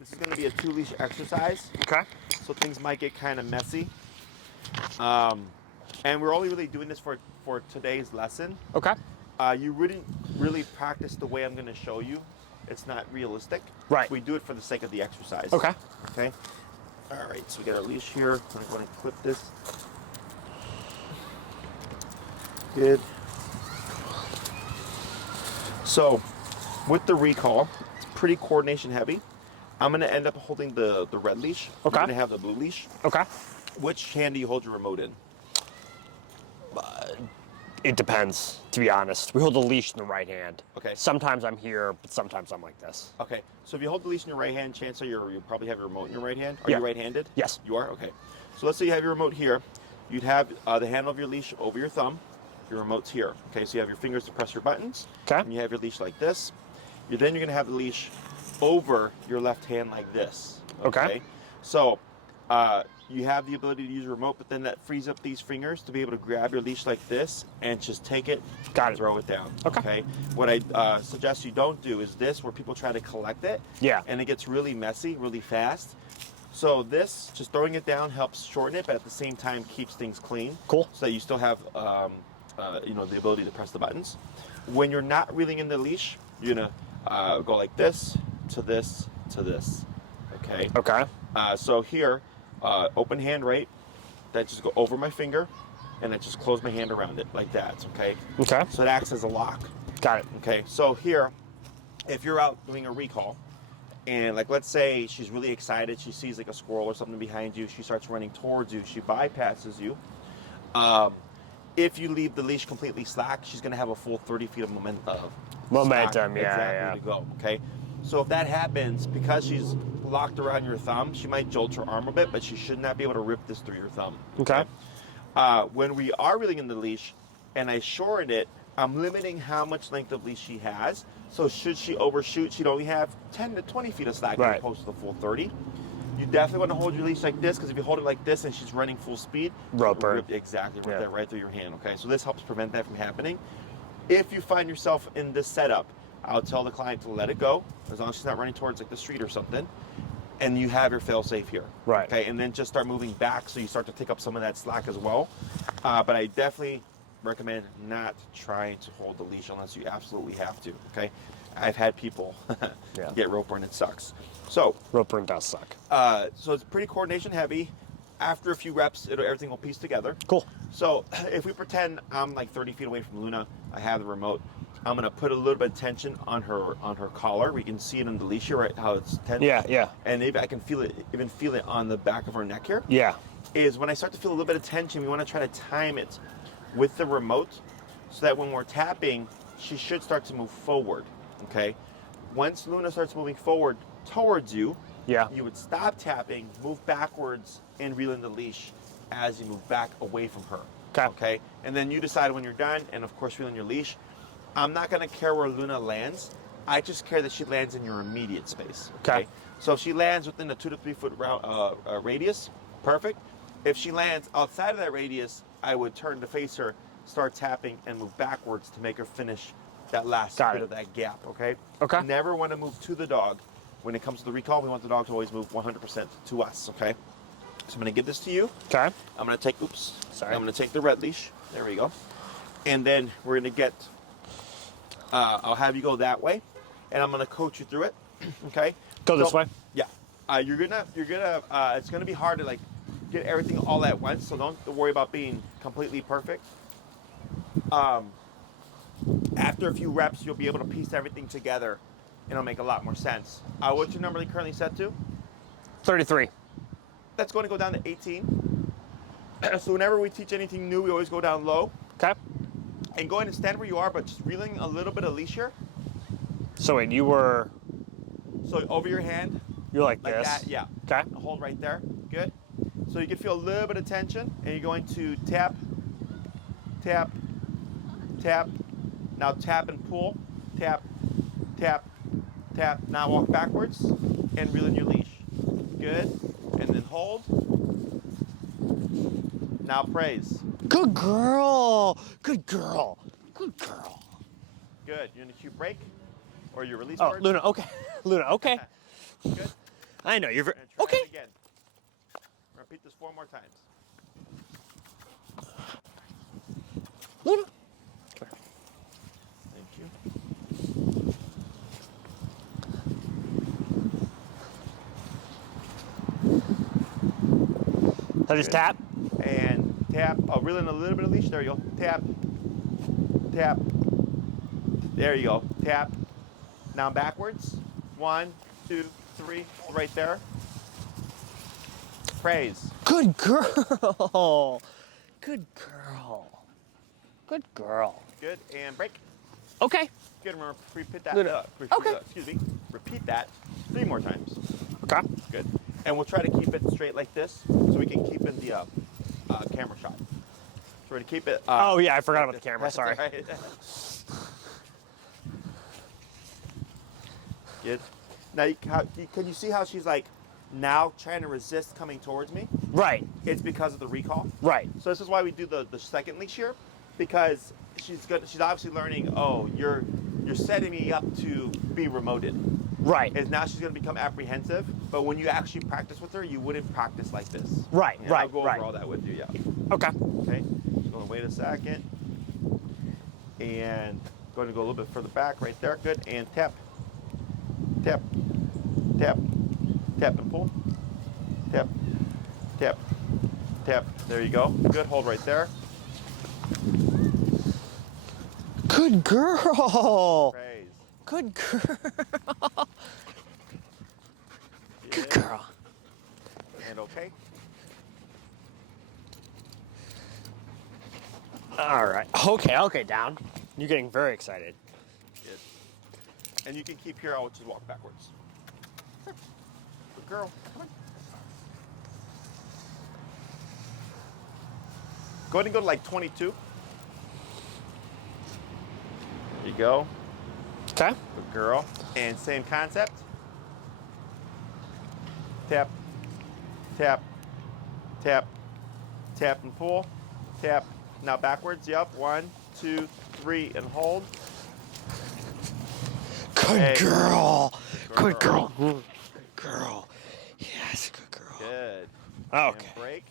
This is going to be a 2-leash exercise. Okay. So things might get kind of messy. And we're only really doing this for today's lesson. Okay. You wouldn't really practice the way I'm going to show you. It's not realistic. Right. We do it for the sake of the exercise. Okay. Okay. All right. So we got our leash here. I'm going to clip this. Good. So with the recall, it's pretty coordination heavy. I'm going to end up holding the red leash. Okay. You're going to have the blue leash. Okay. Which hand do you hold your remote in? It depends, to be honest. We hold the leash in the right hand. Okay. Sometimes I'm here, but sometimes I'm like this. Okay. So if you hold the leash in your right hand, chances are you probably have your remote in your right hand. Are Yeah. you right-handed? Yes. You are? Okay. So let's say you have your remote here. You'd have the handle of your leash over your thumb. Your remote's here. Okay. So you have your fingers to press your buttons. Okay. And you have your leash like this. Then you're going to have the leash over your left hand like this. Okay. So you have the ability to use your remote, but then that frees up these fingers to be able to grab your leash like this and just take it Got and it. throw it down. Okay. What I suggest you don't do is this, where people try to collect it. Yeah. And it gets really messy, really fast. So this, just throwing it down helps shorten it, but at the same time keeps things clean. Cool. So that you still have the ability to press the buttons. When you're not reeling in the leash, you're gonna go like this to this to this. Okay. Okay. So here, open hand right, that just go over my finger, and I just close my hand around it like that. Okay. Okay. So it acts as a lock. Got it. Okay. So here, if you're out doing a recall, and like let's say she's really excited, she sees like a squirrel or something behind you, she starts running towards you, she bypasses you. If you leave the leash completely slack, she's going to have a full 30 feet of momentum. Yeah. To go. Okay. So if that happens, because she's locked around your thumb, she might jolt her arm a bit, but she should not be able to rip this through your thumb. Okay. When we are reeling in the leash, and I shorten it, I'm limiting how much length of leash she has. So should she overshoot, she'd only have 10 to 20 feet of slack Right. as opposed to the full 30. You definitely want to hold your leash like this, because if you hold it like this and she's running full speed, Rope burn. Exactly, Yeah. right through your hand. Okay, so this helps prevent that from happening. If you find yourself in this setup, I'll tell the client to let it go, as long as she's not running towards like the street or something, and you have your fail safe here. Right. Okay, and then just start moving back so you start to take up some of that slack as well. But I definitely recommend not trying to hold the leash unless you absolutely have to. Okay, I've had people Yeah. get rope burn. It sucks. So Rope burn does suck. so it's pretty coordination heavy. After a few reps, everything will piece together. Cool. So if we pretend I'm like 30 feet away from Luna, I have the remote. I'm gonna put a little bit of tension on her collar. We can see it on the leash here, right? How it's tense. Yeah. And maybe I can feel it on the back of her neck here. Yeah. Is when I start to feel a little bit of tension, we want to try to time it with the remote, so that when we're tapping, she should start to move forward. Okay. Once Luna starts moving forward towards you, Yeah. you would stop tapping, move backwards, and reel in the leash as you move back away from her. Okay. And then you decide when you're done, and of course reel in your leash. I'm not going to care where Luna lands. I just care that she lands in your immediate space. Okay. So if she lands within a 2 to 3 foot radius, perfect. If she lands outside of that radius, I would turn to face her, start tapping, and move backwards to make her finish that last bit of that gap. Okay. Okay. Never want to move to the dog. When it comes to the recall, we want the dog to always move 100% to us. Okay. So I'm going to give this to you. Okay. I'm going to take. Sorry. I'm going to take the red leash. There we go. And then we're going to get. I'll have you go that way, and I'm gonna coach you through it. Okay. Go this way. Yeah. You're gonna. It's gonna be hard to like get everything all at once. So don't worry about being completely perfect. After a few reps, you'll be able to piece everything together, and it'll make a lot more sense. What's your number currently set to? 33. That's going to go down to 18. So whenever we teach anything new, we always go down low. Okay. And go ahead and stand where you are, but just reeling a little bit of leash here. So wait, you were... So over your hand. You're like this? That, yeah. Okay. Hold right there. Good. So you can feel a little bit of tension, and you're going to tap, tap, tap. Now tap and pull. Tap, tap, tap. Now walk backwards and reel in your leash. Good. And then hold. Now praise. Good girl. Good girl. Good girl. Good. You're in a cue break? Or your release Oh, word? Luna, okay. Luna, okay. Good. I know you're very And try okay. it again. Repeat this 4 more times. Luna. Thank you. So just Good. tap. And tap. Oh, reel in a little bit of leash. There you go. Tap. Tap. There you go. Tap. Now backwards. 1, 2, 3. Hold right there. Praise. Good girl. Good girl. Good girl. Good. And break. Okay. Good. Remember, repeat that. Luna. Okay. Excuse me. Repeat that 3 more times. Okay. Good. And we'll try to keep it straight like this so we can keep in the camera shot. So we're going to keep it. Oh yeah, I forgot about the That's camera. Sorry. all right. Good. Now, can you see how she's like now trying to resist coming towards me? Right. It's because of the recall. Right. So this is why we do the second leash here, because she's obviously learning. Oh, you're setting me up to be remoted. Right. Is now she's going to become apprehensive. But when you actually practice with her, you wouldn't practice like this. Right. And Right. I'll go right. over all that with you. Yeah. Okay. Okay. Just going to wait a second, and going to go a little bit further back. Right there. Good. And tap. Tap. Tap. Tap and pull. Tap. Tap. Tap. There you go. Good. Hold right there. Good girl. Praise. Good girl. Good Good. girl. And okay. All right. Okay. Okay. Down. You're getting very excited. Good. And you can keep here. I'll just walk backwards. Good girl. Come on. Go ahead and go to like 22. There you go. Okay. Good girl. And same concept. Tap, tap, tap, tap and pull. Tap. Now backwards. Yep. 1, 2, 3, and hold. Good Hey. girl. Good Good girl. Good girl. Yes. Good girl. Good. Okay. And break.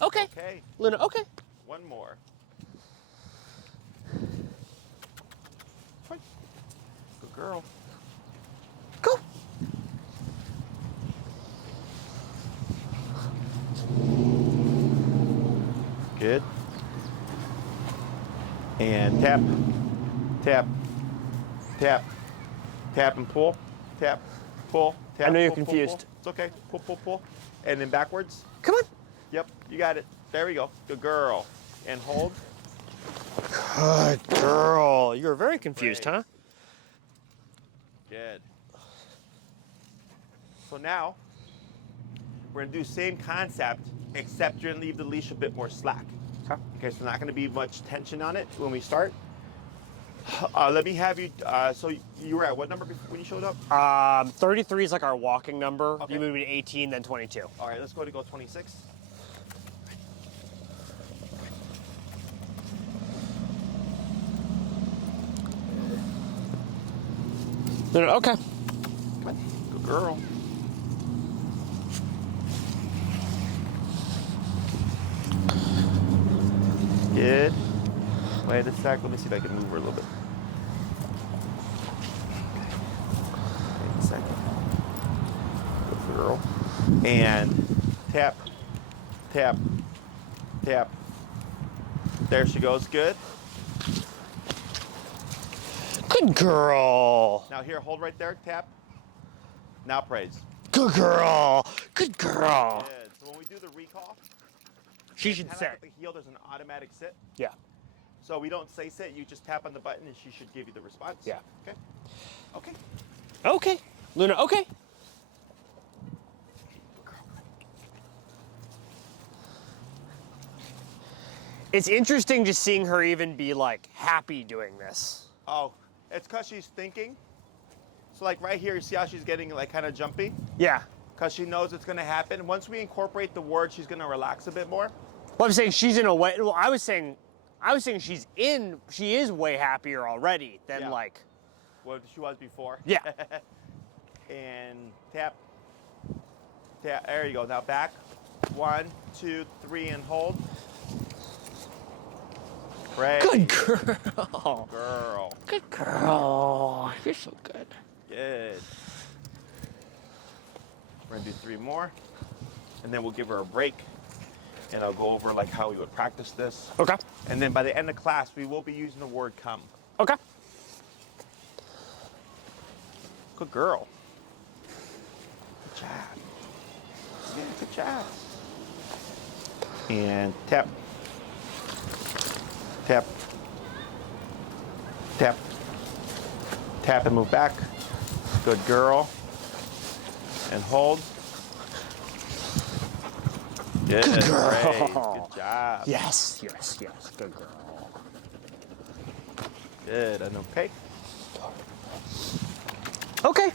Okay. Okay. Luna. Okay. One more. Fine. Good girl. Go. Good. And tap, tap, tap, tap and pull, tap, pull, tap. I know you're pull, pull, confused. pull. It's okay. Pull, pull, pull. And then backwards. Come on. Yep, you got it. There we go. Good girl. And hold. Good girl. You were very confused, Great. huh? Good. So now, we're gonna do same concept, except you're gonna leave the leash a bit more slack. Okay, so not gonna be much tension on it when we start. Let me have you, so you were at what number when you showed up? 33 is like our walking number. Okay. You moved to 18, then 22. All right, let's go to go 26. No, okay. Come on, good girl. Good. Wait a sec, let me see if I can move her a little bit. Wait a second. Good girl. And tap, tap, tap. There she goes, good. Good girl. Now here, hold right there, tap. Now praise. Good girl. Good girl. Good. So when we do the recall, She should kind of sit. like at the heel, there's an automatic sit. Yeah. So we don't say sit, you just tap on the button and she should give you the response. Yeah. Okay. Okay. Okay. Luna, okay. It's interesting just seeing her even be like happy doing this. Oh, it's because she's thinking. So like right here, you see how she's getting like kind of jumpy? Yeah. Because she knows it's going to happen. Once we incorporate the word, she's going to relax a bit more. Well, I'm saying she's in a way. Well, I was saying she is way happier already than Yeah. like. What she was before. Yeah. And tap, tap. There you go. Now back. 1, 2, 3, and hold. Praise. Good girl. Girl. Good girl. You're so good. Good. We're gonna do 3 more, and then we'll give her a break, and I'll go over like how we would practice this. Okay. And then by the end of class, we will be using the word come. Okay. Good girl. Good job. Yeah, good job. And tap. Tap. Tap. Tap and move back. Good girl. And hold. Good girl. Great. Good job. Yes, yes, yes. Good girl. Good. And okay. Okay.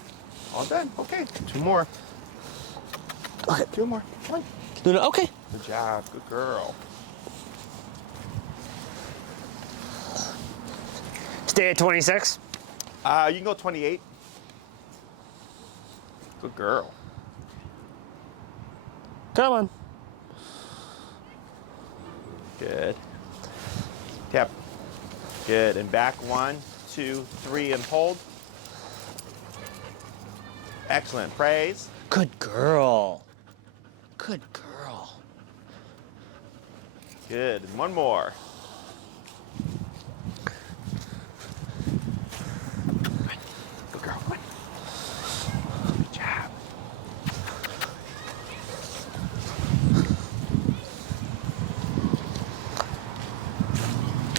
All done. Okay. 2 more. Okay. 2 more. Come on. Luna, okay. Good job. Good girl. Stay at 26. You can go 28. Good girl. Come on. Good. Tap. Good. And back. 1, 2, 3, and hold. Excellent. Praise. Good girl. Good girl. Good. And 1 more. Good girl. Come on. Good job.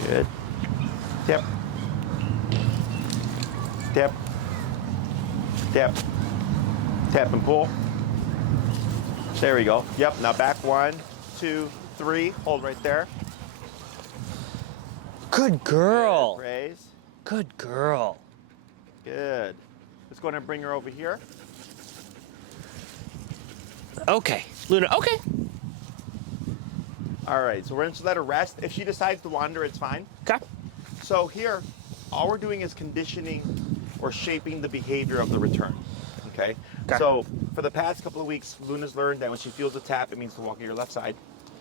Good. Tap. Tap. Tap. Tap and pull. There we go. Yep. Now back. 1, 2, 3. Hold right there. Good girl. Good. Raise. Good girl. Good. Let's go ahead and bring her over here. Okay. Luna, okay. All right. So we're going to let her rest. If she decides to wander, it's fine. Okay. So here, all we're doing is conditioning or shaping the behavior of the return. Okay? Okay. So for the past couple of weeks, Luna's learned that when she feels a tap, it means to walk on your left side,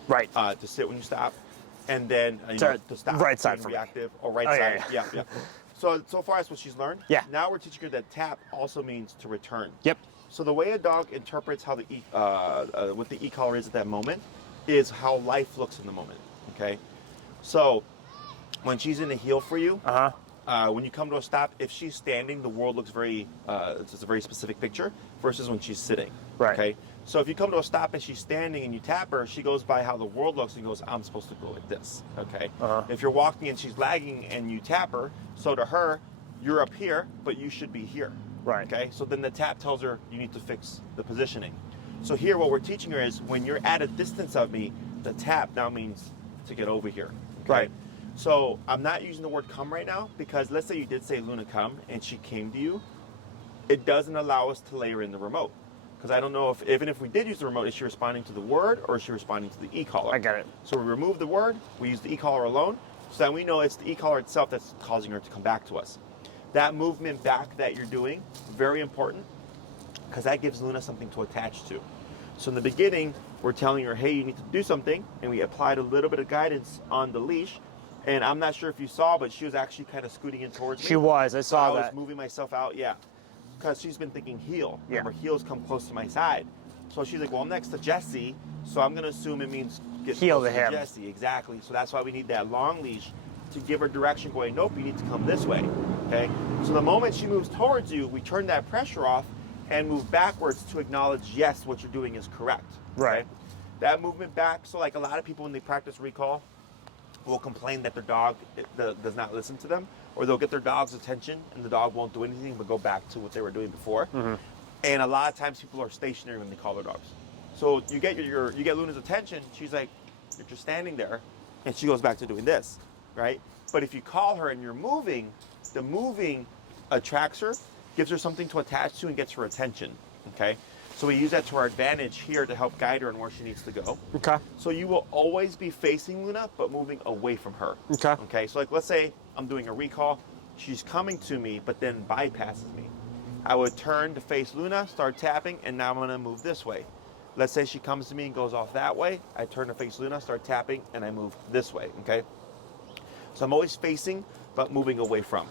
Right. to sit when you stop, and then Sorry, to stop. right side being for me. reactive, or right Oh, yeah, side. Yeah. So far that's what she's learned. Yeah. Now we're teaching her that tap also means to return. Yep. So the way a dog interprets how what the e-collar is at that moment is how life looks in the moment. Okay. So when she's in a heel for you, when you come to a stop, if she's standing, the world looks very, it's a very specific picture versus when she's sitting. Right. Okay. So if you come to a stop and she's standing and you tap her, she goes by how the world looks and goes, I'm supposed to go like this. Okay. If you're walking and she's lagging and you tap her, so to her, you're up here, but you should be here. Right. Okay. So then the tap tells her you need to fix the positioning. So here, what we're teaching her is when you're at a distance of me, the tap now means to get over here. Okay? Right. So I'm not using the word come right now because let's say you did say Luna come and she came to you, it doesn't allow us to layer in the remote. Because I don't know if, even if we did use the remote, is she responding to the word or is she responding to the e-collar? I get it. So we remove the word, we use the e-collar alone, so then we know it's the e-collar itself that's causing her to come back to us. That movement back that you're doing, very important, because that gives Luna something to attach to. So in the beginning, we're telling her, hey, you need to do something, and we applied a little bit of guidance on the leash, and I'm not sure if you saw, but she was actually kind of scooting in towards me. She was. I saw I that. was moving myself out, yeah. Because she's been thinking heel. Yeah. Remember, heels come close to my side. So she's like, well, I'm next to Jesse, so I'm going to assume it means get Heel close to him. Jesse. Exactly. So that's why we need that long leash to give her direction going, nope, you need to come this way. Okay? So the moment she moves towards you, we turn that pressure off and move backwards to acknowledge, yes, what you're doing is correct. Right. Okay? That movement back, so like a lot of people when they practice recall will complain that their dog does not listen to them, or they'll get their dog's attention and the dog won't do anything but go back to what they were doing before. And a lot of times people are stationary when they call their dogs. So you get you get Luna's attention, she's like, you're just standing there, and she goes back to doing this, right? But if you call her and you're moving, the moving attracts her, gives her something to attach to, and gets her attention, okay? So we use that to our advantage here to help guide her on where she needs to go. Okay. So you will always be facing Luna, but moving away from her. Okay. Okay, so like let's say I'm doing a recall, she's coming to me, but then bypasses me. I would turn to face Luna, start tapping, and now I'm gonna move this way. Let's say she comes to me and goes off that way. I turn to face Luna, start tapping, and I move this way, okay? So I'm always facing, but moving away from.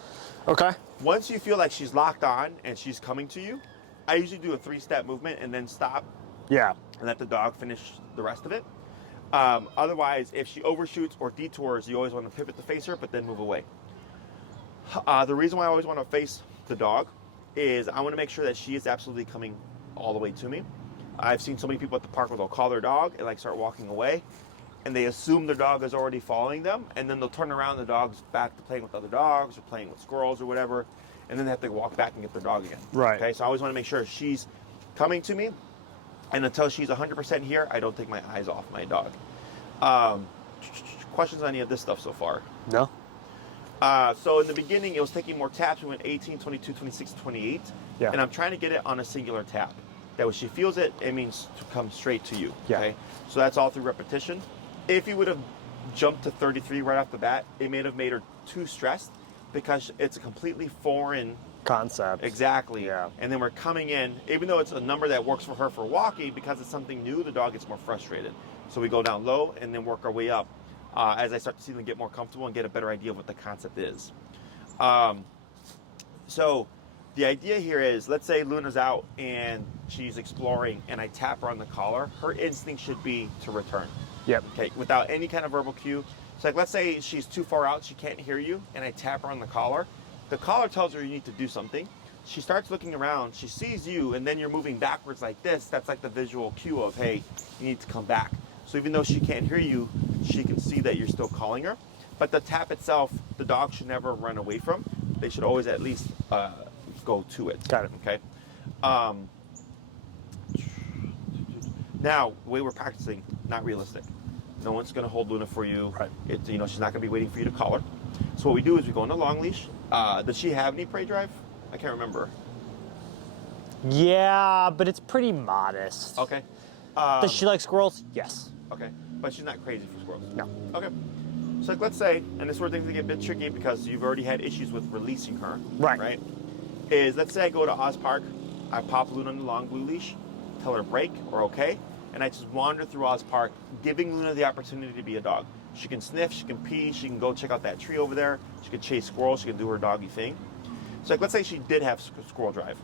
Okay. Once you feel like she's locked on and she's coming to you, I usually do a 3-step movement and then stop Yeah. and let the dog finish the rest of it. Otherwise, if she overshoots or detours, you always want to pivot to face her, but then move away. The reason why I always want to face the dog is I want to make sure that she is absolutely coming all the way to me. I've seen so many people at the park where they'll call their dog and like start walking away, and they assume their dog is already following them, and then they'll turn around, the dog's back to playing with other dogs or playing with squirrels or whatever, and then they have to walk back and get their dog again. Right. Okay, so I always want to make sure she's coming to me, and until she's 100% here, I don't take my eyes off my dog. Questions on any of this stuff so far? No. So in the beginning, it was taking more taps. We went 18, 22, 26, 28. Yeah. And I'm trying to get it on a singular tap. That when she feels it, it means to come straight to you. Yeah. Okay. So that's all through repetition. If you would have jumped to 33 right off the bat, it may have made her too stressed because it's a completely foreign Concept. Exactly. Yeah. And then we're coming in, even though it's a number that works for her for walking, because it's something new, the dog gets more frustrated. So we go down low and then work our way up as I start to see them get more comfortable and get a better idea of what the concept is. So the idea here is, let's say Luna's out and she's exploring and I tap her on the collar. Her instinct should be to return. Yep. Okay, without any kind of verbal cue. So like, let's say she's too far out, she can't hear you, and I tap her on the collar. The collar tells her you need to do something. She starts looking around, she sees you, and then you're moving backwards like this. That's like the visual cue of, hey, you need to come back. So even though she can't hear you, she can see that you're still calling her. But the tap itself, the dog should never run away from. They should always at least go to it. Got it. Okay. Now, the way we're practicing, not realistic. No one's going to hold Luna for you. Right. She's not going to be waiting for you to call her. So what we do is we go on a long leash. Does she have any prey drive? I can't remember. Yeah, but it's pretty modest. Okay. Does she like squirrels? Yes. Okay. But she's not crazy for squirrels? No. Okay. So like, let's say, and this is where things get a bit tricky because you've already had issues with releasing her. Right. Right? Is, let's say I go to Oz Park, I pop Luna on the long blue leash, tell her break or okay, and I just wander through Oz Park, giving Luna the opportunity to be a dog. She can sniff, she can pee, she can go check out that tree over there, she can chase squirrels, she can do her doggy thing. So like, let's say she did have squirrel drive,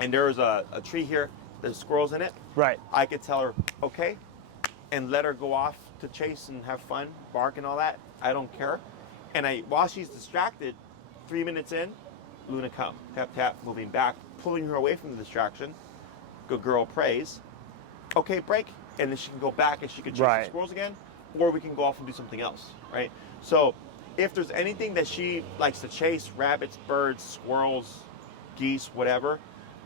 and there was a tree here, there's squirrels in it. Right. I could tell her, okay, and let her go off to chase and have fun, bark and all that. I don't care. And while she's distracted, 3 minutes in, Luna come, tap, tap, moving back, pulling her away from the distraction. Good girl, praise. Okay, break. And then she can go back and she can chase the squirrels again, or we can go off and do something else, right? So if there's anything that she likes to chase, rabbits, birds, squirrels, geese, whatever,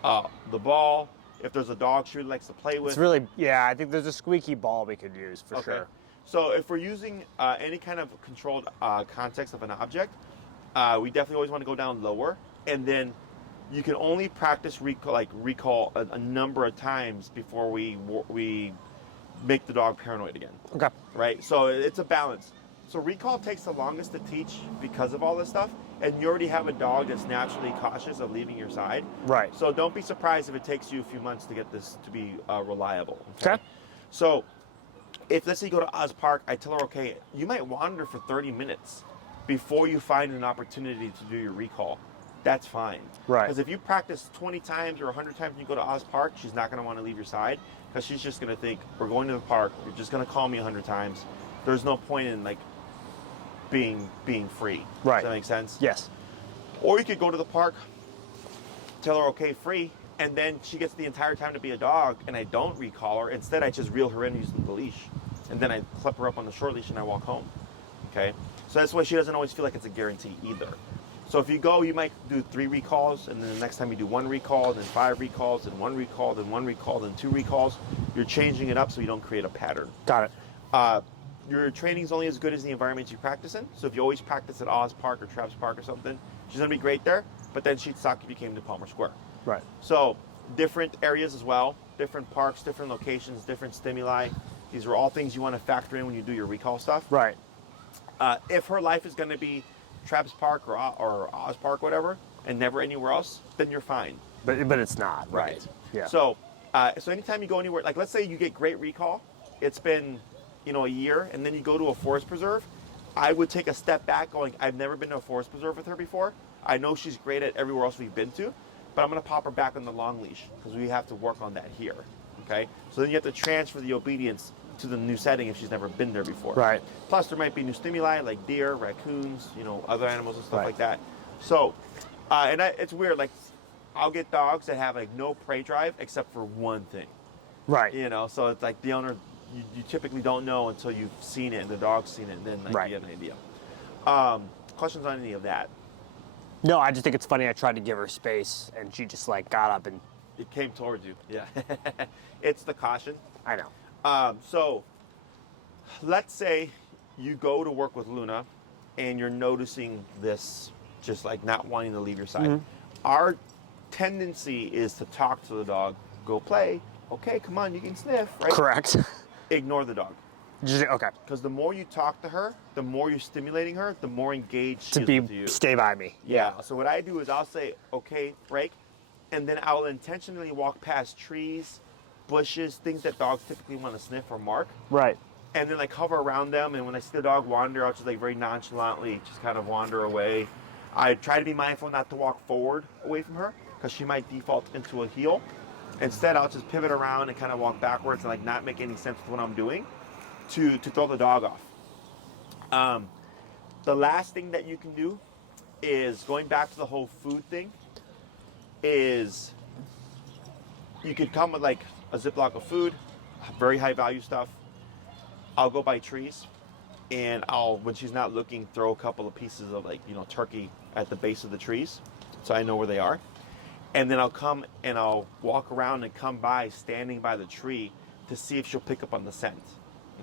the ball, if there's a dog she really likes to play with. It's really, yeah, I think there's a squeaky ball we could use for sure. So if we're using any kind of controlled context of an object, we definitely always want to go down lower, and then you can only practice recall a number of times before we make the dog paranoid again. Okay. Right? So it's a balance. So recall takes the longest to teach because of all this stuff, and you already have a dog that's naturally cautious of leaving your side. Right. So don't be surprised if it takes you a few months to get this to be reliable. Okay. So if, let's say you go to Oz Park, I tell her, okay, you might wander for 30 minutes before you find an opportunity to do your recall. That's fine. Right. Because if you practice 20 times or 100 times when you go to Oz Park, she's not going to want to leave your side because she's just going to think, we're going to the park, you're just going to call me 100 times. There's no point in like being free. Right. Does that make sense? Yes. Or you could go to the park, tell her, okay, free, and then she gets the entire time to be a dog, and I don't recall her. Instead, I just reel her in using the leash, and then I clip her up on the short leash and I walk home. Okay? So that's why she doesn't always feel like it's a guarantee either. So if you go, you might do 3 recalls, and then the next time you do 1 recall, then 5 recalls, then 1 recall, then 1 recall, then 2 recalls. You're changing it up so you don't create a pattern. Got it. Your training's only as good as the environment you practice in. So if you always practice at Oz Park or Travis Park or something, she's going to be great there, but then she'd suck if you came to Palmer Square. Right. So different areas as well, different parks, different locations, different stimuli. These are all things you want to factor in when you do your recall stuff. Right. If her life is going to be Travis Park or Oz Park, whatever, and never anywhere else, then you're fine. But it's not. Right. Yeah. So So anytime you go anywhere, like let's say you get great recall, it's been, a year, and then you go to a forest preserve, I would take a step back going, I've never been to a forest preserve with her before. I know she's great at everywhere else we've been to, but I'm going to pop her back on the long leash because we have to work on that here, okay? So then you have to transfer the obedience to the new setting if she's never been there before. Right. Plus there might be new stimuli like deer, raccoons, other animals and stuff Right. like that. So, it's weird, like I'll get dogs that have like no prey drive except for one thing, Right. so it's like the owner, you typically don't know until you've seen it and the dog's seen it, and then like, Right. you get an idea. Questions on any of that? No, I just think it's funny. I tried to give her space, and she just like got up and. It came towards you. Yeah. It's the caution. I know. So let's say you go to work with Luna and you're noticing this just like not wanting to leave your side. Mm-hmm. Our tendency is to talk to the dog, go play, okay, come on, you can sniff, right? Correct. Ignore the dog. Okay. Because the more you talk to her, the more you're stimulating her, the more engaged she is with you. Stay by me. Yeah. So what I do is I'll say, okay, break, and then I'll intentionally walk past trees, bushes, things that dogs typically want to sniff or mark, Right. and then like hover around them. And when I see the dog wander, I'll just like very nonchalantly just kind of wander away. I try to be mindful not to walk forward away from her because she might default into a heel. Instead, I'll just pivot around and kind of walk backwards and like not make any sense with what I'm doing to throw the dog off. The last thing that you can do is going back to the whole food thing is you could come with like a Ziploc of food, very high value stuff. I'll go by trees and I'll, when she's not looking, throw a couple of pieces of like, turkey at the base of the trees so I know where they are. And then I'll come and I'll walk around and come by standing by the tree to see if she'll pick up on the scent.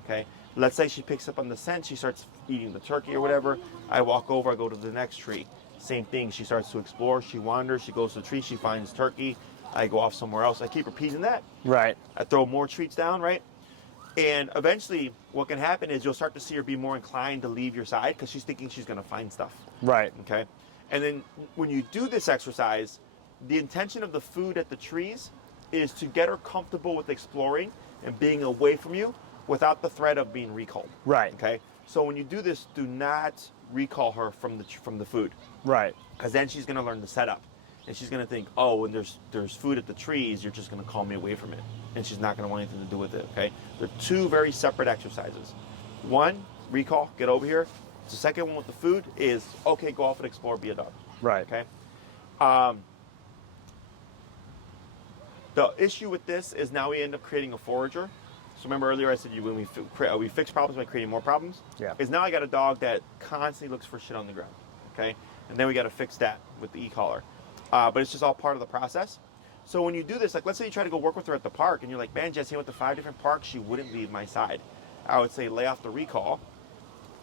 Okay, let's say she picks up on the scent, she starts eating the turkey or whatever. I walk over, I go to the next tree. Same thing, she starts to explore, she wanders, she goes to the tree, she finds turkey. I go off somewhere else. I keep repeating that. Right. I throw more treats down, right? And eventually what can happen is you'll start to see her be more inclined to leave your side because she's thinking she's going to find stuff. Right. Okay. And then when you do this exercise, the intention of the food at the trees is to get her comfortable with exploring and being away from you without the threat of being recalled. Right. Okay. So when you do this, do not recall her from the food, Right. because then she's going to learn the setup, and she's going to think, oh, when there's food at the trees, you're just going to call me away from it, and she's not going to want anything to do with it. Okay. They're two very separate exercises. One, recall, get over here. The second one with the food is, okay, go off and explore, be a dog. Right. Okay. The issue with this is now we end up creating a forager. So remember earlier I said when we fix problems by creating more problems? Yeah. Is now I got a dog that constantly looks for shit on the ground. Okay? And then we got to fix that with the e-collar. But it's just all part of the process. So when you do this, like let's say you try to go work with her at the park and you're like, man, Jesse, I went to 5 different parks, she wouldn't leave my side. I would say lay off the recall,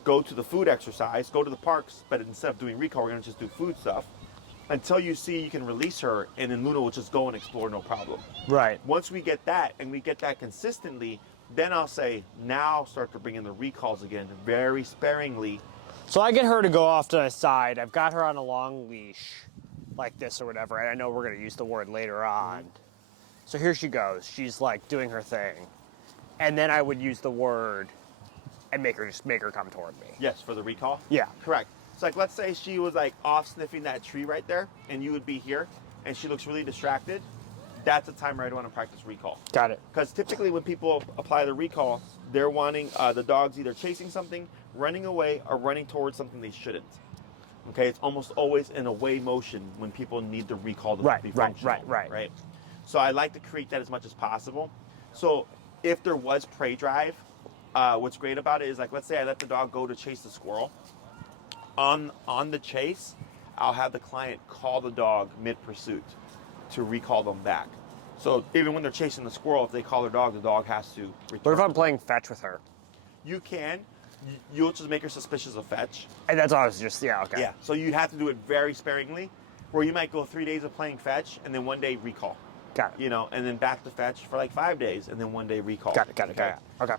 go to the food exercise, go to the parks, but instead of doing recall, we're going to just do food stuff until you see you can release her, and then Luna will just go and explore no problem. Right. Once we get that, and we get that consistently, then I'll say, now start to bring in the recalls again, very sparingly. So I get her to go off to the side. I've got her on a long leash like this or whatever, and I know we're going to use the word later on. So here she goes. She's like doing her thing. And then I would use the word and make her come toward me. Yes, for the recall? Yeah. Correct. So like, let's say she was like off sniffing that tree right there, and you would be here, and she looks really distracted. That's the time where I'd want to practice recall. Got it. Because typically when people apply the recall, they're wanting the dog's either chasing something, running away, or running towards something they shouldn't. Okay, it's almost always an away motion when people need the recall to be functional. Right. So I like to create that as much as possible. So if there was prey drive, what's great about it is like, let's say I let the dog go to chase the squirrel. On the chase, I'll have the client call the dog mid-pursuit to recall them back. So even when they're chasing the squirrel, if they call their dog, the dog has to return. What if I'm playing fetch with her? You can. You'll just make her suspicious of fetch. And that's all I was just, yeah, okay. Yeah, so you'd have to do it very sparingly, where you might go 3 days of playing fetch, and then 1 day recall. Got it. And then back to fetch for like 5 days, and then 1 day recall. Got it. Okay.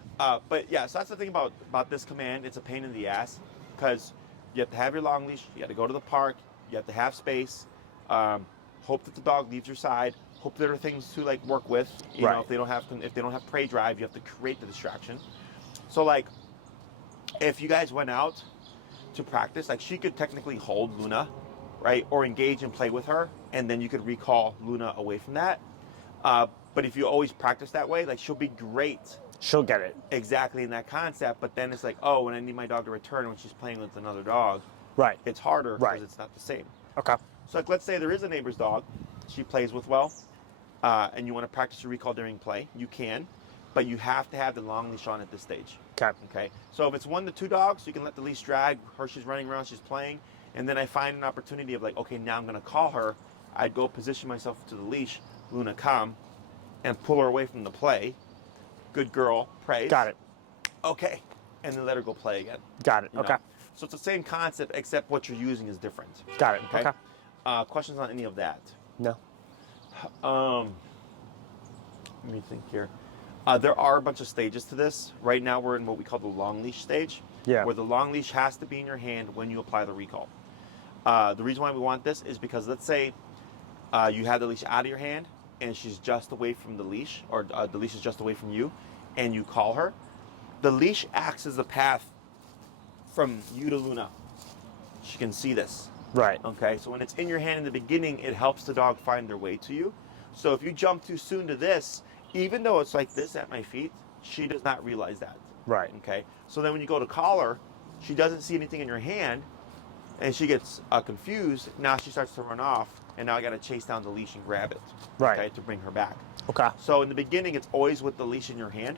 But yeah, so that's the thing about this command. It's a pain in the ass, because you have to have your long leash, you have to go to the park, you have to have space, hope that the dog leaves your side, Hope there are things to like work with. You Right. know, if they don't have prey drive, you have to create the distraction. So like, if you guys went out to practice, like she could technically hold Luna, right, or engage and play with her, and then you could recall Luna away from that. But if you always practice that way, like she'll be great She'll get it. exactly in that concept. But then it's like, oh, when I need my dog to return when she's playing with another dog, Right. it's harder because Right. it's not the same. Okay. So like, let's say there is a neighbor's dog she plays with well, and you want to practice your recall during play, you can, but you have to have the long leash on at this stage. Okay. Okay. So if it's 1 to 2 dogs, you can let the leash drag. Her, she's running around, she's playing, and then I find an opportunity of like, okay, now I'm going to call her. I'd go position myself to the leash, Luna come, and pull her away from the play. Good girl, praise. Got it. Okay, and then let her go play again. Got it. you Okay. know? So it's the same concept, except what you're using is different. Got it. Okay. Okay. Questions on any of that? No. Let me think here. There are a bunch of stages to this. Right now we're in what we call the long leash stage, Yeah. where the long leash has to be in your hand when you apply the recall. The reason why we want this is because let's say you have the leash out of your hand and she's just away from the leash, or the leash is just away from you, and you call her. The leash acts as a path from you to Luna. She can see this. Right. Okay, so when it's in your hand in the beginning, it helps the dog find their way to you. So if you jump too soon to this, even though it's like this at my feet, she does not realize that. Right. Okay, so then when you go to call her, she doesn't see anything in your hand, and she gets confused. Now she starts to run off, and now I got to chase down the leash and grab it. Right. Okay, to bring her back. Okay. So in the beginning, it's always with the leash in your hand,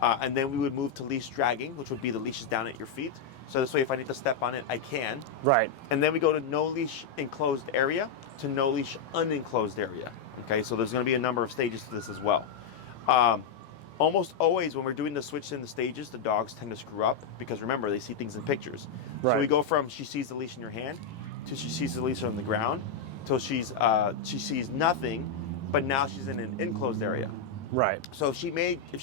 and then we would move to leash dragging, which would be the leash is down at your feet. So this way, if I need to step on it, I can. Right. And then we go to no leash enclosed area to no leash unenclosed area. Okay, so there's going to be a number of stages to this as well. Almost always when we're doing the switch in the stages, the dogs tend to screw up because remember, they see things in pictures. So Right. we go from she sees the leash in your hand to she sees the leash on the ground till she sees nothing, but now she's in an enclosed area. Right. So if she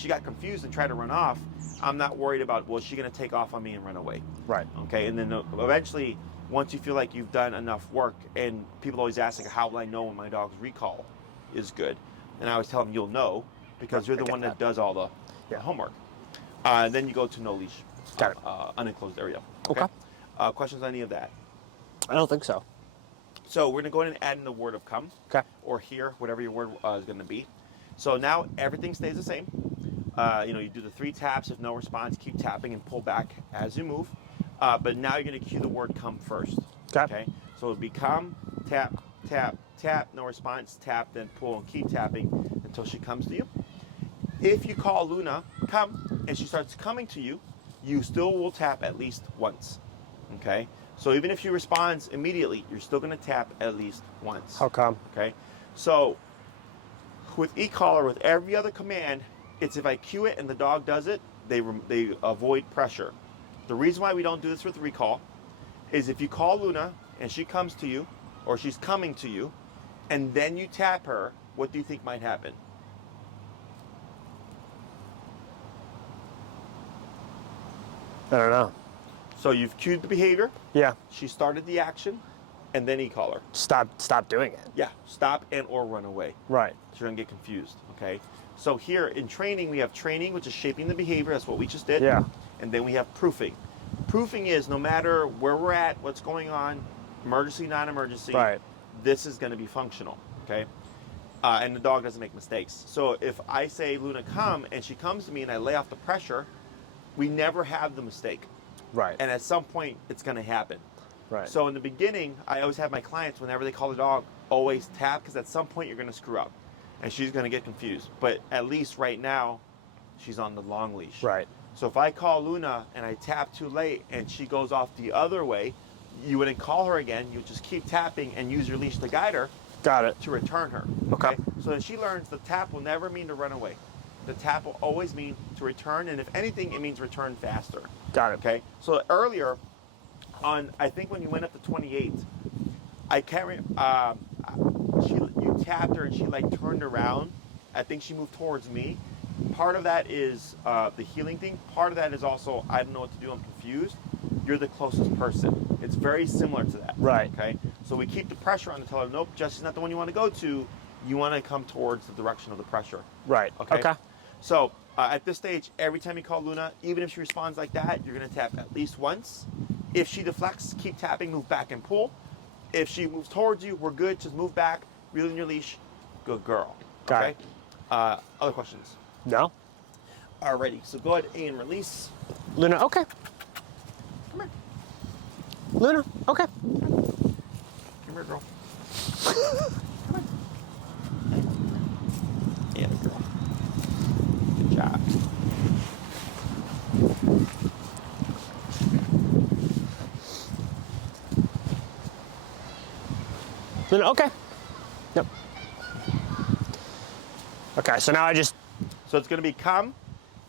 got confused and tried to run off, I'm not worried about, well, is she going to take off on me and run away? Right. Okay, and then eventually, once you feel like you've done enough work, and people always ask, like, how will I know when my dog's recall is good? And I always tell them, you'll know, because you're the one that does all the homework. And then you go to no leash, Got it. unenclosed area. Okay. Questions on any of that? I don't think so. So we're going to go ahead and add in the word of come, Okay. or here, whatever your word is going to be. So now everything stays the same. You do the 3 taps. If no response, keep tapping and pull back as you move. But now you're going to cue the word come first. Okay. So it'll be come, tap, tap, tap, no response, tap, then pull and keep tapping until she comes to you. If you call Luna, come, and she starts coming to you, you still will tap at least once. Okay? So even if she responds immediately, you're still going to tap at least once. How come? Okay? So with e-collar, with every other command, it's if I cue it and the dog does it, they avoid pressure. The reason why we don't do this with recall is if you call Luna and she comes to you, or she's coming to you, and then you tap her, what do you think might happen? I don't know. So you've cued the behavior, Yeah. she started the action, and then e-collar. Stop doing it. Yeah, stop and or run away. Right. So you're gonna get confused, okay? So here in training, we have training, which is shaping the behavior. That's what we just did. Yeah. And then we have proofing. Proofing is no matter where we're at, what's going on, emergency, non-emergency, Right. this is gonna be functional, okay? And the dog doesn't make mistakes. So if I say, Luna, come, and she comes to me and I lay off the pressure, we never have the mistake. Right. And at some point, it's gonna happen. Right. So in the beginning, I always have my clients, whenever they call the dog, always tap, because at some point you're going to screw up and she's going to get confused. But at least right now, she's on the long leash. Right. So if I call Luna and I tap too late and she goes off the other way, you wouldn't call her again. You would just keep tapping and use your leash to guide her Got it. to return her. Okay. So then she learns the tap will never mean to run away. The tap will always mean to return, and if anything, it means return faster. Got it. Okay. So earlier, I think when you went up to 28, I can't remember. You tapped her and she like turned around. I think she moved towards me. Part of that is the healing thing. Part of that is also I don't know what to do. I'm confused. You're the closest person. It's very similar to that. Right. Okay. So we keep the pressure on to tell her, nope, Jesse's not the one you want to go to. you want to come towards the direction of the pressure. Right. Okay. Okay. So at this stage, every time you call Luna, even if she responds like that, you're going to tap at least once. If she deflects, keep tapping, move back and pull. If she moves towards you, we're good. Just move back, reel in your leash. Good girl. Got Okay. it. Other questions? No. Alrighty. So go ahead and release. Luna, okay. Come here. Luna, okay. Come here, girl. Come on. Yeah, girl. Good job. Luna, okay. Yep. Okay, so now I just, So it's going to be come,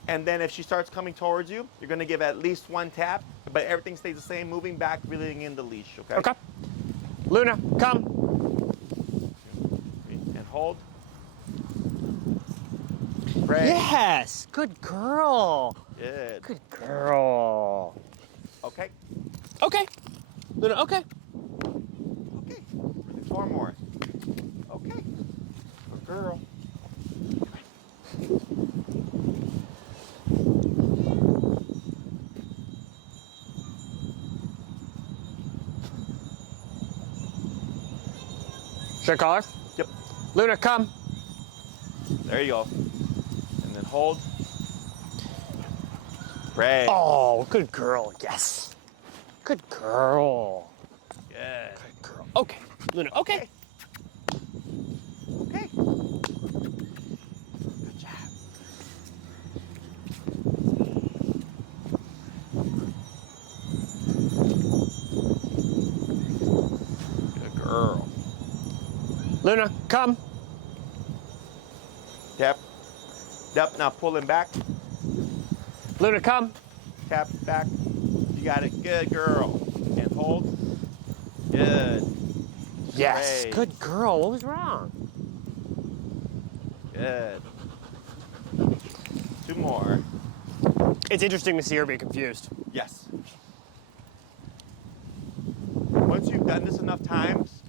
and then if she starts coming towards you, you're going to give at least one tap, but everything stays the same, moving back, reeling in the leash, okay? okay. Luna, come. And hold. Pray. Yes, good girl. Good. Good girl. Okay. Okay. Luna, okay. Okay. Really 4 more. Okay. Good girl. Should I call her? Yep. Luna, come. There you go. And then hold. Pray. Oh, good girl. Yes. Good girl. Good. Good girl. Okay. Luna, okay. Okay. Good job. Good girl. Luna, come. Tap. Yep. Now pull him back. Luna, come. Tap back. You got it. Good girl. And hold. Good. Yes. Great. Good girl. What was wrong? Good. 2 more. It's interesting to see her be confused. Yes. Once you've done this enough times,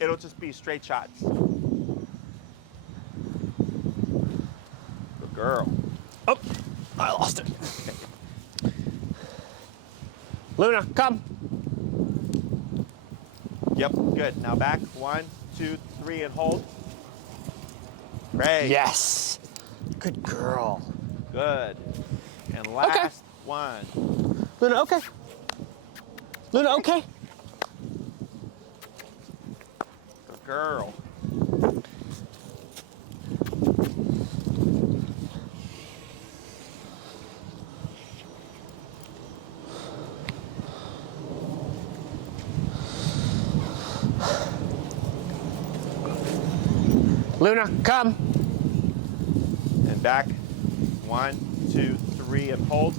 it'll just be straight shots. Good girl. Oh, I lost it. Luna, come. Yep, good. Now back. 1, 2, 3, and hold. Great. Yes. Good girl. Good. And last one. Luna, okay. Luna, okay. Good girl. Luna, come. And back. 1, 2, 3, and hold.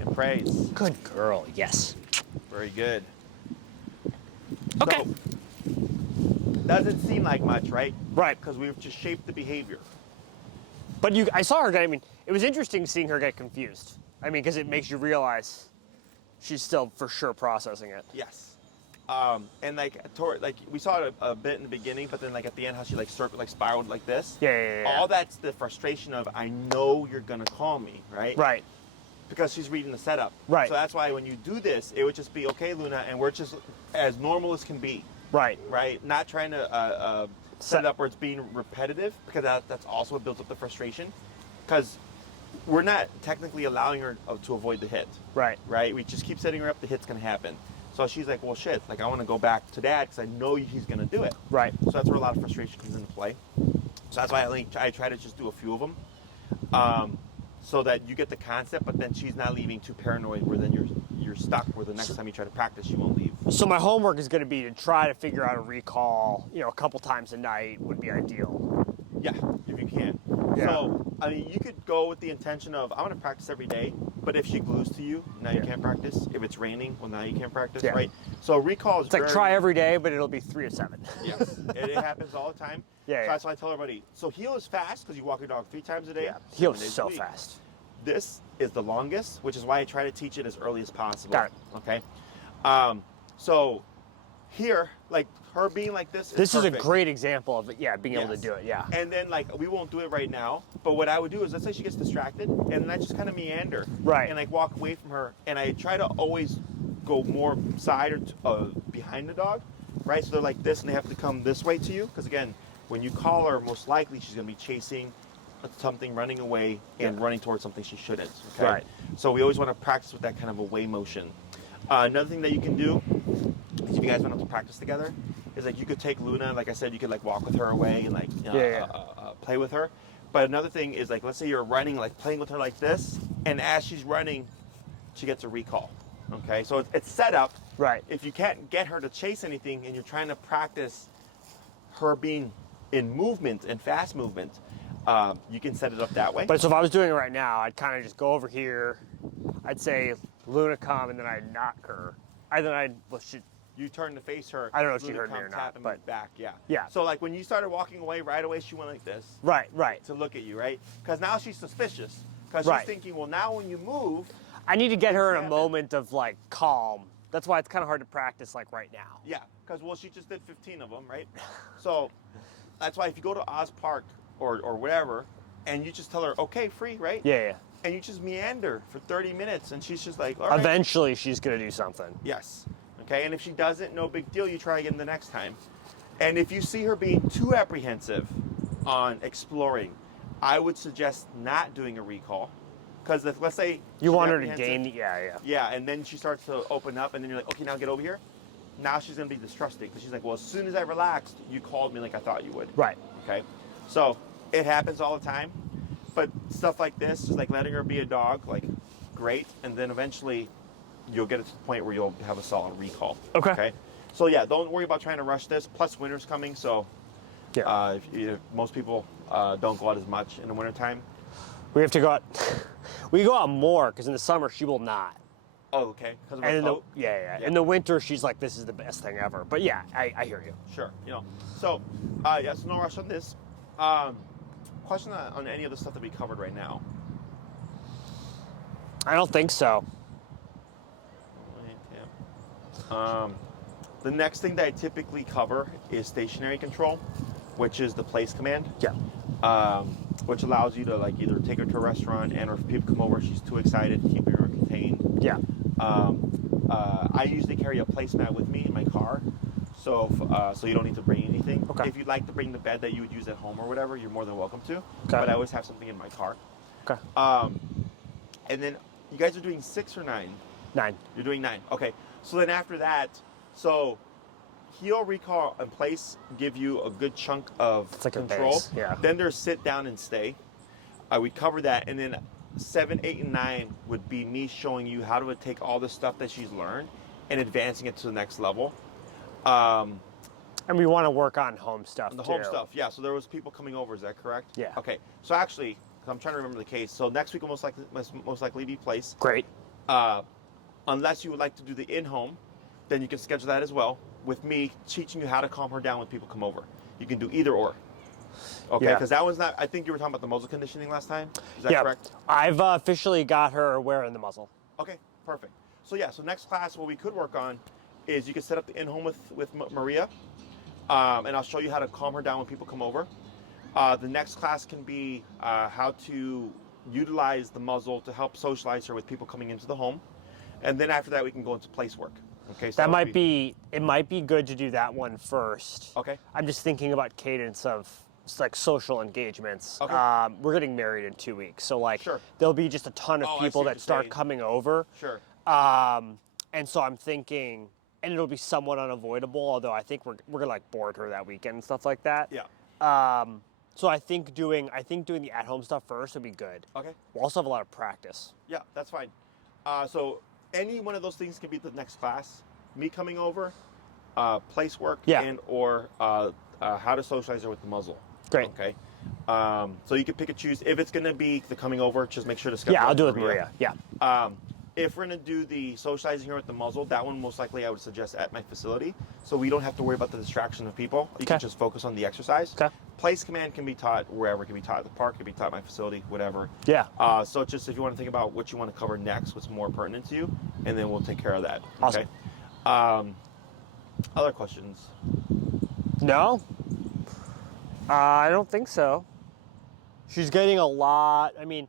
And praise. Good girl. Yes. Very good. Okay. So, doesn't seem like much, right? Right. Because we've just shaped the behavior. But I saw her get, it was interesting seeing her get confused. Because it makes you realize she's still for sure processing it. Yes. And we saw it a bit in the beginning, but then at the end how she spiraled like this. Yeah. All that's the frustration of I know you're gonna call me, right? Right. Because she's reading the setup. Right. So that's why when you do this, it would just be okay, Luna, and we're just as normal as can be. Right. Right. Not trying to set it up where it's being repetitive, because that's also what builds up the frustration. Because we're not technically allowing her to avoid the hit. Right. Right. We just keep setting her up. The hit's gonna happen. So she's like, well, shit, I want to go back to Dad because I know he's going to do it. Right. So that's where a lot of frustration comes into play. So that's why I try to just do a few of them so that you get the concept, but then she's not leaving too paranoid where then you're stuck where the next time you try to practice, you won't leave. So my homework is going to be to try to figure out a recall, a couple times a night would be ideal. Yeah, if you can. Yeah. So, you could go with the intention of, I'm going to practice every day, but if she glues to you, now you can't practice. If it's raining, well, now you can't practice, right? So recall is It's like try every day, but it'll be 3 of 7. Yes, it happens all the time. Yeah. So that's why I tell everybody, so heel is fast because you walk your dog 3 times a day. Yeah. Heel 7 is days so a week. fast. This is the longest, which is why I try to teach it as early as possible. Got it. Okay. So here, like her being like this. This is a perfect. great example of it. Yeah, being able to Yes. do it. Yeah. And then like we won't do it right now, but what I would do is let's say she gets distracted, and then I just kind of meander, Right. and like walk away from her, and I try to always go more side or behind the dog, right? So they're like this, and they have to come this way to you, because again, when you call her, most likely she's gonna be chasing something, running away, and running towards something she shouldn't. Okay? Right. So we always want to practice with that kind of away motion. Another thing that you can do, if you guys want to practice together, is like you could take Luna, like I said, you could like walk with her away and like play with her. But another thing is like, let's say you're running, like playing with her like this, and as she's running, she gets a recall. Okay, so it's set up. Right. If you can't get her to chase anything, and you're trying to practice her being in movement and fast movement, you can set it up that way. But so if I was doing it right now, I'd kind of just go over here. I'd say Luna come, and then I'd knock her. You turn to face her. I don't know if she Luna heard me come, or not, tap, and but- move back, yeah. Yeah. So like when you started walking away, right away she went like this Right. to look at you, right? Because now she's suspicious. Because Right. she's thinking, well, now when you move, I need to get her in a Happen. moment of like calm. That's why it's kind of hard to practice like right now. yeah. Because well, she just did 15 of them, right? So that's why if you go to Oz Park or whatever, and you just tell her, okay, free, right? Yeah. And you just meander for 30 minutes, and she's just like, all right. Eventually, she's gonna do something. Yes. Okay, and if she doesn't, no big deal. You try again the next time. And if you see her being too apprehensive on exploring, I would suggest not doing a recall. Because let's say You she's want her to apprehensive. gain. Yeah. Yeah, and then she starts to open up, and then you're like, okay, now get over here. Now she's going to be distrusting. Because she's like, well, as soon as I relaxed, you called me like I thought you would. Right. Okay? So it happens all the time. But stuff like this, just like letting her be a dog, like, great. And then eventually you'll get it to the point where you'll have a solid recall. Okay. So yeah, don't worry about trying to rush this. Plus, winter's coming, so Yeah. most people don't go out as much in the wintertime. We have to go out. We go out more because in the summer she will not. Oh, okay. Because of And her in the, coat? yeah. Yeah. In the winter, she's like, "This is the best thing ever." But yeah, I hear you. Sure. So so no rush on this. Question on any of the stuff that we covered right now. I don't think so. The next thing that I typically cover is stationary control, which is the place command. Yeah. Which allows you to like either take her to a restaurant, and or if people come over, she's too excited, keep her contained. Yeah. I usually carry a placemat with me in my car, so you don't need to bring anything. Okay. If you'd like to bring the bed that you would use at home or whatever, you're more than welcome to. Okay. But I always have something in my car. Okay. And then you guys are doing 6 or 9? 9. You're doing 9. Okay. So then after that, so heel, recall, and place give you a good chunk of It's like a control. base, yeah. Then there's sit down and stay. We cover that, and then 7, 8, and 9 would be me showing you how to take all the stuff that she's learned and advancing it to the next level. And we want to work on home stuff The too. home stuff, yeah. So there was people coming over. Is that correct? Yeah. Okay. So actually, I'm trying to remember the case. So next week will most likely be place. Great. Unless you would like to do the in-home, then you can schedule that as well. With me teaching you how to calm her down when people come over. You can do either or. Okay, Yeah. because that one's not. I think you were talking about the muzzle conditioning last time. Is that Yeah. correct? I've officially got her wearing the muzzle. Okay, perfect. So yeah, so next class, what we could work on is you can set up the in-home with Maria, and I'll show you how to calm her down when people come over. The next class can be how to utilize the muzzle to help socialize her with people coming into the home, and then after that we can go into place work. Okay, so That might be. It might be good to do that one first. Okay. I'm just thinking about cadence of like social engagements. Okay. We're getting married in 2 weeks, so like Sure. there'll be just a ton of Oh, I see people what that you're start saying. coming over. Sure. And so I'm thinking, and it'll be somewhat unavoidable. Although I think we're gonna like board her that weekend and stuff like that. Yeah. So I think doing the at-home stuff first would be good. Okay. We'll also have a lot of practice. Yeah, that's fine. So any one of those things can be the next class. Me coming over, place work, Yeah. and or how to socialize her with the muzzle. Great. Okay. So you can pick and choose. If it's going to be the coming over, just make sure to schedule. Yeah, I'll do it with with Maria. Yeah. If we're going to do the socializing here with the muzzle, that one most likely I would suggest at my facility, so we don't have to worry about the distraction of people. You can Okay. just focus on the exercise. Okay. Place command can be taught wherever. It can be taught at the park. It can be taught at my facility. Whatever. Yeah. So just if you want to think about what you want to cover next, what's more pertinent to you, and then we'll take care of that. Awesome. Okay. Other questions? No, I don't think so. She's getting a lot. I mean,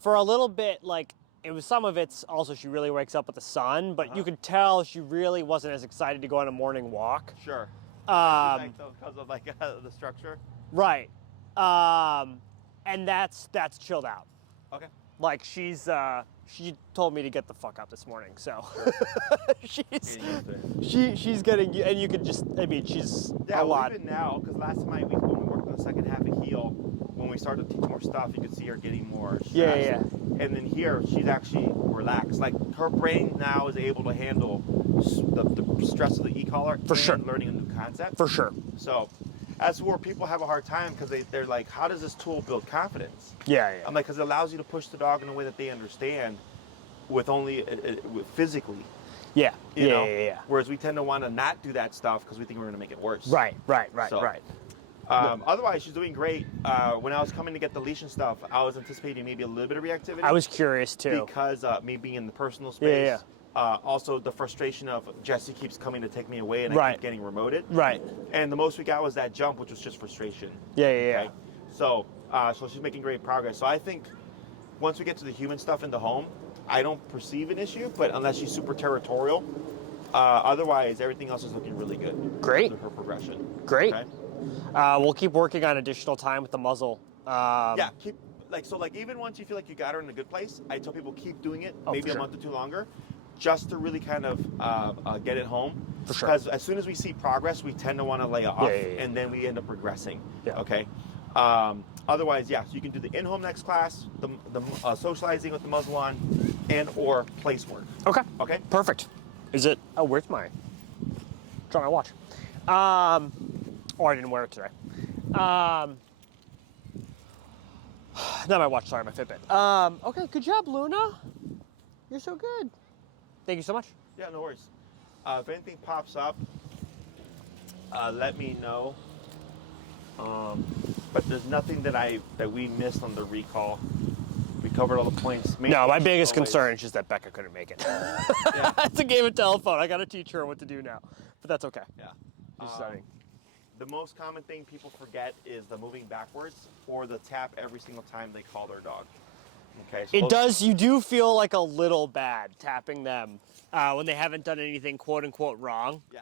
for a little bit, like, it was some of it's also she really wakes up with the sun, but you could tell she really wasn't as excited to go on a morning walk. Sure. Um, Because of like the structure. right. And that's chilled out. Okay. Like she told me to get the fuck up this morning, so she's getting, and you could just, I mean, she's a lot. Even now, because last time when we worked on the second half of heel, when we started to teach more stuff, you could see her getting more stressed. Yeah. And then here, she's actually relaxed. Like her brain now is able to handle the stress of the e-collar For sure. learning a new concept. For sure. So that's where people have a hard time because they're like, how does this tool build confidence? Yeah. I'm like, because it allows you to push the dog in a way that they understand with only with physically. Yeah. You know? Yeah. Whereas we tend to want to not do that stuff because we think we're going to make it worse. Right. So, otherwise, she's doing great. When I was coming to get the leash and stuff, I was anticipating maybe a little bit of reactivity. I was curious too. Because me being in the personal space. Yeah. Also, the frustration of Jesse keeps coming to take me away and I keep getting remoted. Right. And the most we got was that jump, which was just frustration. Yeah. Okay? So she's making great progress. So I think once we get to the human stuff in the home, I don't perceive an issue, but unless she's super territorial, otherwise everything else is looking really good. Great. Her progression. Great. Okay? We'll keep working on additional time with the muzzle. Keep even once you feel like you got her in a good place, I tell people keep doing it, Oh, maybe a month or two longer, just to really kind of get it home. For sure. Because as soon as we see progress, we tend to want to lay it off, and then we end up regressing. Yeah. Okay. Otherwise, so you can do the in-home next class, the socializing with the muzzle on, and or place work. Okay. Okay. Perfect. Is it? Oh, where's my? Try my watch. I didn't wear it today. Not my watch. Sorry, my Fitbit. Okay. Good job, Luna. You're so good. Thank you so much. Yeah, no worries. If anything pops up, let me know. But there's nothing that we missed on the recall. We covered all the points. No, my biggest concern is just that Becca couldn't make it. It's a game of telephone. I got to teach her what to do now, but that's okay. Yeah. She's studying. The most common thing people forget is the moving backwards or the tap every single time they call their dog. Okay. It does. You do feel like a little bad tapping them when they haven't done anything quote unquote wrong. Yeah.